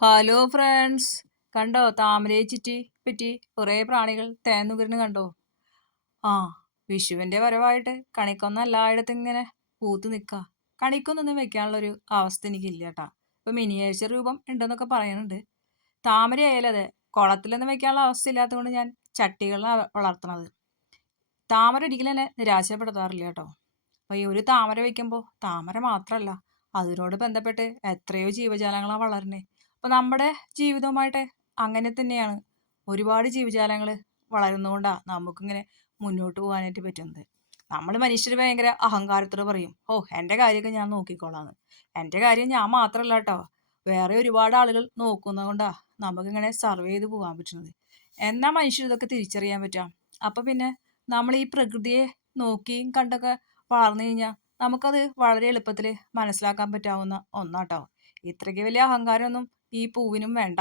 Hello friends. കണ്ടോ താമരയെ പറ്റി കുറേ പ്രാണികൾ തേന്നുകരുന്ന് കണ്ടോ? ആ, വിഷുവിന്റെ വരവായിട്ട് കണിക്കൊന്ന എല്ലായിടത്തും ഇങ്ങനെ പൂത്ത് നിൽക്കുക. കണിക്കൊന്നൊന്നും വെക്കാനുള്ള ഒരു അവസ്ഥ എനിക്കില്ല കേട്ടാ. ഇപ്പൊ മിനിയേച്ചർ രൂപം ഉണ്ടെന്നൊക്കെ പറയുന്നുണ്ട്. താമര ആയാലും അതെ, കുളത്തിലൊന്നും വെക്കാനുള്ള അവസ്ഥ ഇല്ലാത്തതുകൊണ്ട് ഞാൻ ചട്ടികളിലാണ് വളർത്തണത്. താമര ഒരിക്കലും എന്നെ നിരാശപ്പെടുത്താറില്ല കേട്ടോ. അപ്പൊ ഈ ഒരു താമര വെക്കുമ്പോൾ താമര മാത്രമല്ല, അതിനോട് ബന്ധപ്പെട്ട് എത്രയോ ജീവജാലങ്ങളാണ് വളരണേ. അപ്പൊ നമ്മുടെ ജീവിതവുമായിട്ട് അങ്ങനെ തന്നെയാണ്. ഒരുപാട് ജീവജാലങ്ങൾ വളരുന്നതുകൊണ്ടാണ് നമുക്കിങ്ങനെ മുന്നോട്ട് പോകാനായിട്ട് പറ്റുന്നത്. നമ്മൾ മനുഷ്യർ ഭയങ്കര അഹങ്കാരത്തോടെ പറയും, ഓ എൻ്റെ കാര്യമൊക്കെ ഞാൻ നോക്കിക്കോളാന്ന്. എൻ്റെ കാര്യം ഞാൻ മാത്രമല്ല കേട്ടോ, വേറെ ഒരുപാട് ആളുകൾ നോക്കുന്നതുകൊണ്ടാ നമുക്കിങ്ങനെ സർവേ ചെയ്ത് പോകാൻ പറ്റുന്നത്. എന്നാ മനുഷ്യർ ഇതൊക്കെ തിരിച്ചറിയാൻ പറ്റാം. അപ്പൊ പിന്നെ നമ്മൾ ഈ പ്രകൃതിയെ നോക്കിയും കണ്ടൊക്കെ വളർന്നു കഴിഞ്ഞാൽ നമുക്കത് വളരെ എളുപ്പത്തിൽ മനസ്സിലാക്കാൻ പറ്റാവുന്ന ഒന്നാട്ടോ. ഇത്രയ്ക്ക് വലിയ അഹങ്കാരമൊന്നും ഈ പൂവിനും വേണ്ട.